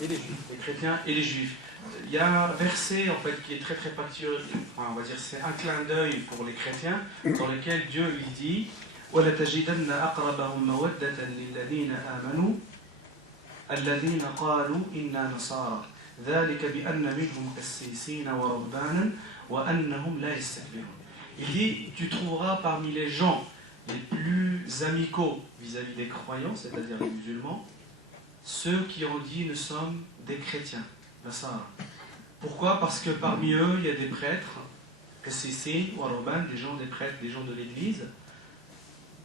et les juifs. Les chrétiens et les juifs. Il y a un verset en fait qui est très très particulier, enfin, on va dire c'est un clin d'œil pour les chrétiens, dans lequel Dieu il dit وَلَتَجِدَنَّ أَقْرَبَهُمْ مَوَدَّةً لِلَّذِينَ آمَنُوا الَّذِينَ قَالُوا إِنَّا نَصَارَى ذَلِكَ بِأَنَّ مِنْهُمْ قِسِّيسِينَ وَرُهْبَانًا وَأَنَّهُمْ لَا يَسْتَكْبِرُونَ. Il dit, tu trouveras parmi les gens les plus amicaux vis-à-vis des croyants, c'est-à-dire les musulmans, ceux qui ont dit nous sommes des chrétiens. Pourquoi? Parce que parmi eux, il y a des prêtres, des gens des prêtres, des gens de l'église,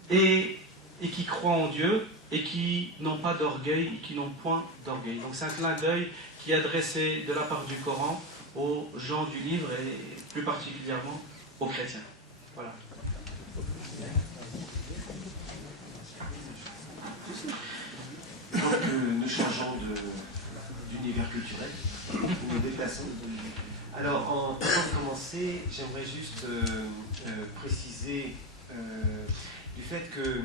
et qui croient en Dieu, et qui n'ont pas d'orgueil, et qui n'ont point d'orgueil. Donc c'est un clin d'œil qui est adressé de la part du Coran aux gens du livre, et plus particulièrement aux chrétiens. Voilà. Donc nous changeons d'univers culturel, nous nous déplaçons. Alors, avant de commencer, j'aimerais juste préciser du fait que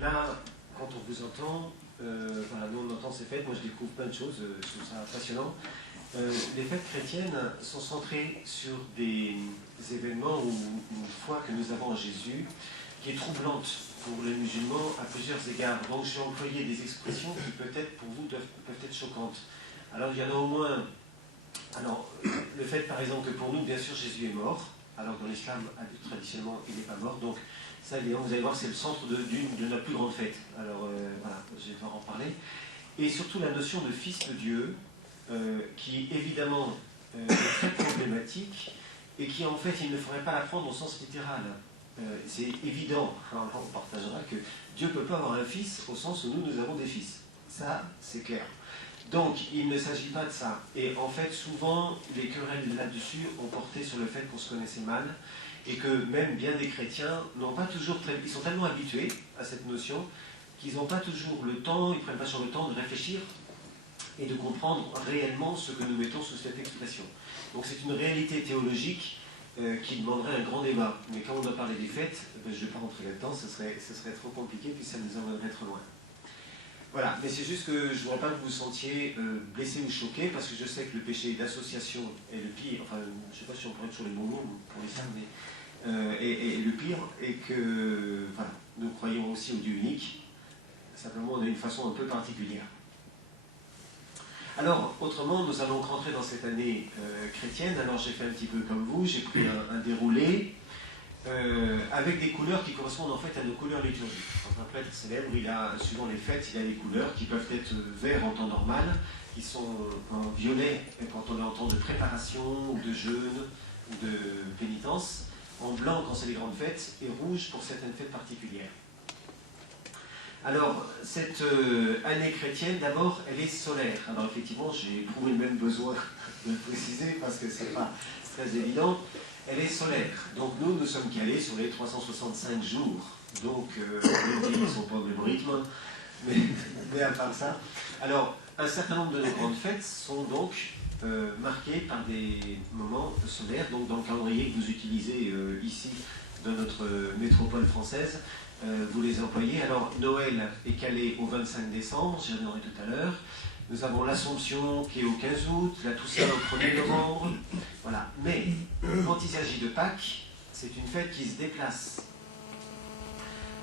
là, quand on vous entend, voilà, nous on entend ces fêtes, moi je découvre plein de choses, je trouve ça passionnant. Les fêtes chrétiennes sont centrées sur des événements ou une foi que nous avons en Jésus qui est troublante pour les musulmans à plusieurs égards. Donc j'ai employé des expressions qui peut-être pour vous peuvent être choquantes. Alors il y en a au moins. Alors le fait par exemple que pour nous bien sûr Jésus est mort, alors dans l'islam traditionnellement il n'est pas mort. Donc ça évidemment vous allez voir c'est le centre de notre plus grande fête. Alors voilà, je vais devoir en parler. Et surtout la notion de fils de Dieu qui évidemment est très problématique et qui en fait il ne faudrait pas la prendre au sens littéral. C'est évident, on partagera que Dieu ne peut pas avoir un fils au sens où nous avons des fils. Ça, c'est clair. Donc, il ne s'agit pas de ça. Et en fait, souvent, les querelles là-dessus ont porté sur le fait qu'on se connaissait mal et que même bien des chrétiens n'ont pas toujours ils sont tellement habitués à cette notion qu'ils n'ont pas toujours le temps, ils ne prennent pas sur le temps de réfléchir et de comprendre réellement ce que nous mettons sous cette expression. Donc, c'est une réalité théologique qui demanderait un grand débat. Mais quand on doit parler des fêtes, je ne vais pas rentrer là-dedans, ce serait trop compliqué, puis ça nous emmènerait trop loin. Voilà, mais c'est juste que je ne voudrais pas que vous vous sentiez blessé ou choqué, parce que je sais que le péché d'association est le pire, enfin, je ne sais pas si on pourrait être sur les bons mots pour les femmes, mais est le pire, et que, voilà, nous croyons aussi au Dieu unique, simplement on a une façon un peu particulière. Alors, autrement, nous allons rentrer dans cette année chrétienne. Alors, j'ai fait un petit peu comme vous, j'ai pris un déroulé avec des couleurs qui correspondent en fait à nos couleurs liturgiques. Quand un prêtre célèbre, il a, suivant les fêtes, il a des couleurs qui peuvent être verts en temps normal, qui sont en violet quand on est en temps de préparation, ou de jeûne, ou de pénitence, en blanc quand c'est les grandes fêtes, et rouge pour certaines fêtes particulières. Alors, cette année chrétienne, d'abord, elle est solaire. Alors, effectivement, j'ai éprouvé le même besoin de le préciser parce que c'est pas très évident. Elle est solaire. Donc, nous sommes calés sur les 365 jours. Donc, les ne sont pas au même rythme, mais à part ça. Alors, un certain nombre de nos grandes fêtes sont donc marquées par des moments solaires. Donc, dans le calendrier que vous utilisez ici, dans notre métropole française, vous les employez. Alors, Noël est calé au 25 décembre, j'y reviendrai tout à l'heure. Nous avons l'Assomption qui est au 15 août, la Toussaint au 1er novembre. Voilà. Mais, quand il s'agit de Pâques, c'est une fête qui se déplace.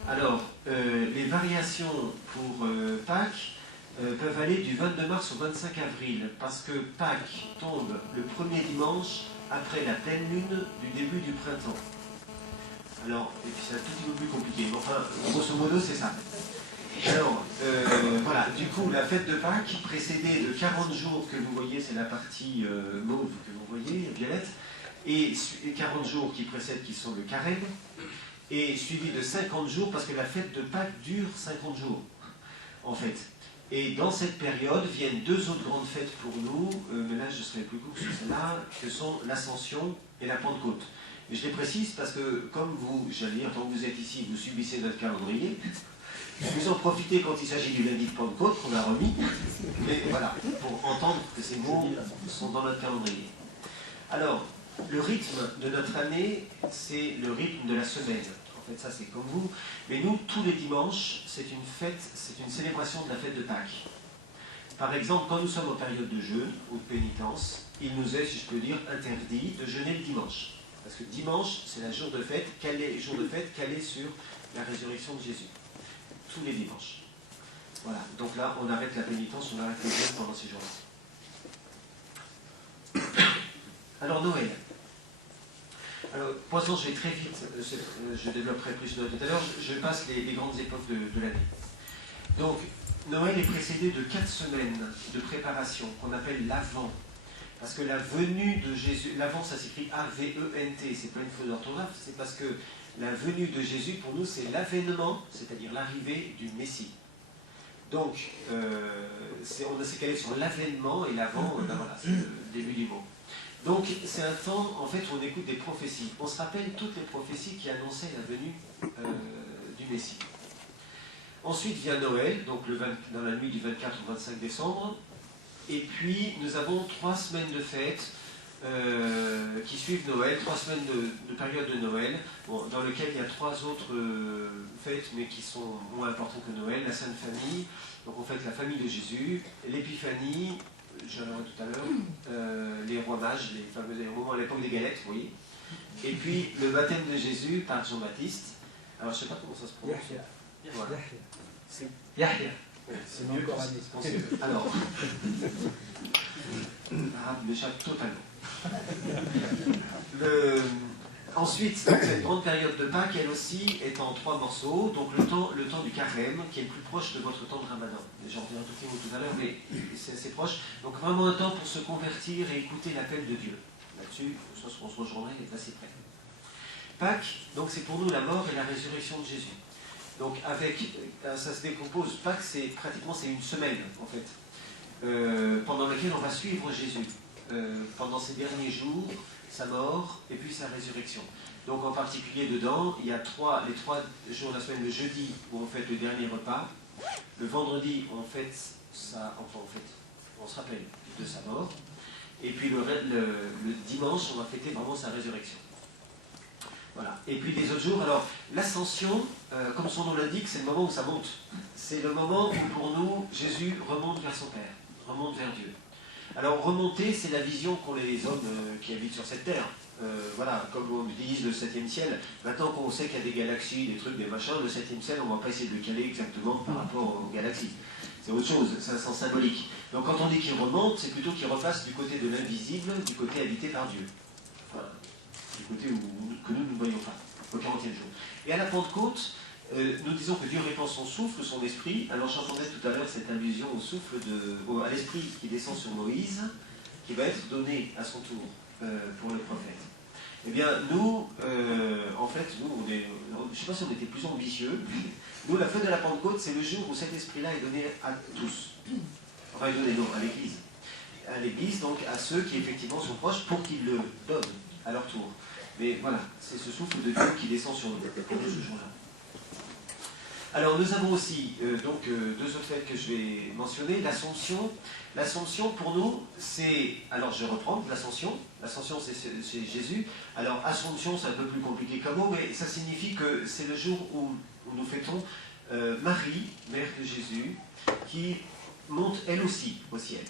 Alors, les variations pour Pâques peuvent aller du 22 mars au 25 avril, parce que Pâques tombe le premier dimanche après la pleine lune du début du printemps. Alors, et puis c'est un tout petit peu plus compliqué, mais enfin, grosso modo, c'est ça. Alors, voilà, du coup, la fête de Pâques, précédée de 40 jours que vous voyez, c'est la partie mauve que vous voyez, violette, et 40 jours qui précèdent, qui sont le carême, et suivi de 50 jours, parce que la fête de Pâques dure 50 jours, en fait. Et dans cette période viennent deux autres grandes fêtes pour nous, mais là je serai plus court sur celle-là, que sont l'Ascension et la Pentecôte. Et je les précise parce que, comme vous, j'allais dire, tant que vous êtes ici, vous subissez notre calendrier, vous en profitez quand il s'agit du lundi de Pentecôte, qu'on a remis, mais voilà, pour entendre que ces mots sont dans notre calendrier. Alors, le rythme de notre année, c'est le rythme de la semaine. En fait, ça c'est comme vous. Mais nous, tous les dimanches, c'est une fête, c'est une célébration de la fête de Pâques. Par exemple, quand nous sommes en période de jeûne ou de pénitence, il nous est, si je peux dire, interdit de jeûner le dimanche. Parce que dimanche, c'est un jour de fête, calé sur la résurrection de Jésus. Tous les dimanches. Voilà. Donc là, on arrête la pénitence, on arrête le jeûne pendant ces jours-là. Alors, Noël. Alors, pour l'instant, je vais très vite, je développerai plus tout à l'heure, je passe les grandes époques de l'année. Donc, Noël est précédé de 4 semaines de préparation qu'on appelle l'Avent. Parce que la venue de Jésus, l'Avent ça s'écrit A-V-E-N-T, c'est pas une faute d'orthographe, c'est parce que la venue de Jésus pour nous c'est l'avènement, c'est-à-dire l'arrivée du Messie. Donc, on s'est calé sur l'avènement et l'Avent, voilà, c'est le début du mot. Donc, c'est un temps en fait où on écoute des prophéties. On se rappelle toutes les prophéties qui annonçaient la venue du Messie. Ensuite vient Noël, donc dans la nuit du 24 au 25 décembre. Et puis nous avons 3 semaines de fêtes qui suivent Noël, 3 semaines de période de Noël, dans lesquelles il y a 3 autres fêtes, mais qui sont moins importantes que Noël. La Sainte Famille, donc on fête la famille de Jésus, l'Épiphanie, j'en ai tout à l'heure, les rois mages, les fameux moments à l'époque des galettes, oui. Et puis le baptême de Jésus par Jean-Baptiste. Alors je ne sais pas comment ça se prononce. Voilà. Yahya. C'est mieux encore à alors, l'arabe m'échappe totalement. Ensuite, cette grande période de Pâques, elle aussi, est en 3 morceaux. Donc le temps du carême, qui est le plus proche de votre temps de Ramadan. J'en reviendrai tout à l'heure, mais c'est assez proche. Donc vraiment un temps pour se convertir et écouter l'appel de Dieu. Là-dessus, on se rejoindrait assez près. Pâques, donc c'est pour nous la mort et la résurrection de Jésus. Donc ça se décompose, Pâques c'est une semaine en fait, pendant laquelle on va suivre Jésus, pendant ces derniers jours, sa mort et puis sa résurrection. Donc en particulier dedans, il y a les 3 jours de la semaine, le jeudi où on fête le dernier repas, le vendredi on fête on se rappelle de sa mort, et puis le dimanche on va fêter vraiment sa résurrection. Voilà. Et puis les autres jours, alors l'ascension, comme son nom l'indique, c'est le moment où ça monte. C'est le moment où pour nous, Jésus remonte vers son Père, remonte vers Dieu. Alors remonter, c'est la vision qu'ont les hommes qui habitent sur cette terre. Voilà, comme on utilise le 7e ciel, maintenant qu'on sait qu'il y a des galaxies, des trucs, des machins, le 7e ciel, on ne va pas essayer de le caler exactement par rapport aux galaxies. C'est autre chose, c'est un sens symbolique. Donc quand on dit qu'il remonte, c'est plutôt qu'il repasse du côté de l'invisible, du côté habité par Dieu. Voilà. Du côté que nous ne voyons pas, au 40e jour. Et à la Pentecôte, nous disons que Dieu répand son souffle, son esprit. Alors j'entendais tout à l'heure cette allusion au souffle, à l'esprit qui descend sur Moïse, qui va être donné à son tour pour le prophète. Eh bien, nous, en fait, je ne sais pas si on était plus ambitieux. Nous, la fête de la Pentecôte, c'est le jour où cet esprit-là est donné à tous. Enfin, il est donné, non, à l'Église. À l'Église, donc à ceux qui effectivement sont proches pour qu'ils le donnent à leur tour. Mais voilà, c'est ce souffle de Dieu qui descend sur nous pour ce jour-là. Alors nous avons aussi 2 autres fêtes que je vais mentionner. L'Assomption. L'Assomption pour nous, c'est... Alors je reprends, l'Ascension. L'Ascension c'est Jésus. Alors Assomption c'est un peu plus compliqué comme mot, mais ça signifie que c'est le jour où nous fêtons Marie, mère de Jésus, qui monte elle aussi au ciel.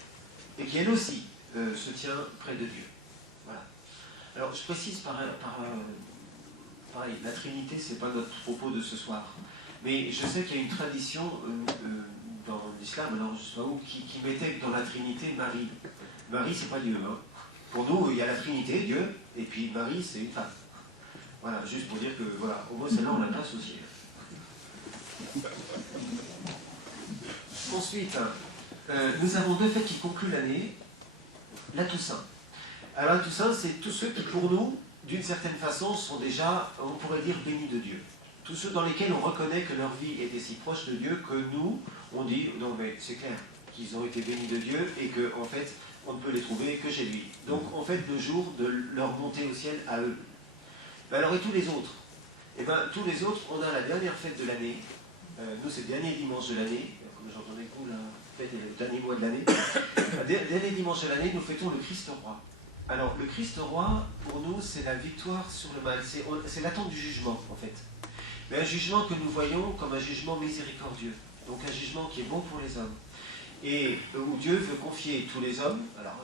Et qui elle aussi se tient près de Dieu. Voilà. Alors, je précise pareil, la Trinité, ce n'est pas notre propos de ce soir. Mais je sais qu'il y a une tradition dans l'islam, alors je ne sais pas où, qui mettait dans la Trinité Marie. Marie, c'est pas Dieu. Hein. Pour nous, il y a la Trinité, Dieu, et puis Marie, c'est une femme. Voilà, juste pour dire que, voilà, au moins celle-là, on la place au ciel. Ensuite, nous avons 2 fêtes qui concluent l'année. La Toussaint. Alors la Toussaint, c'est tous ceux qui, pour nous, d'une certaine façon, sont déjà, on pourrait dire, bénis de Dieu. Tous ceux dans lesquels on reconnaît que leur vie était si proche de Dieu que nous, on dit, non mais c'est clair, qu'ils ont été bénis de Dieu et qu'en fait, on ne peut les trouver que chez lui. Donc on fête le jour de leur montée au ciel à eux. Ben alors et tous les autres? Eh bien tous les autres, on a la dernière fête de l'année. Nous, c'est le dernier dimanche de l'année. Comme j'entendais vous, la fête est le dernier mois de l'année. Le dernier dimanche de l'année, nous fêtons le Christ roi. Alors, le Christ roi, pour nous, c'est la victoire sur le mal. C'est l'attente du jugement, en fait. Mais un jugement que nous voyons comme un jugement miséricordieux. Donc un jugement qui est bon pour les hommes. et où Dieu veut confier tous les hommes. Alors,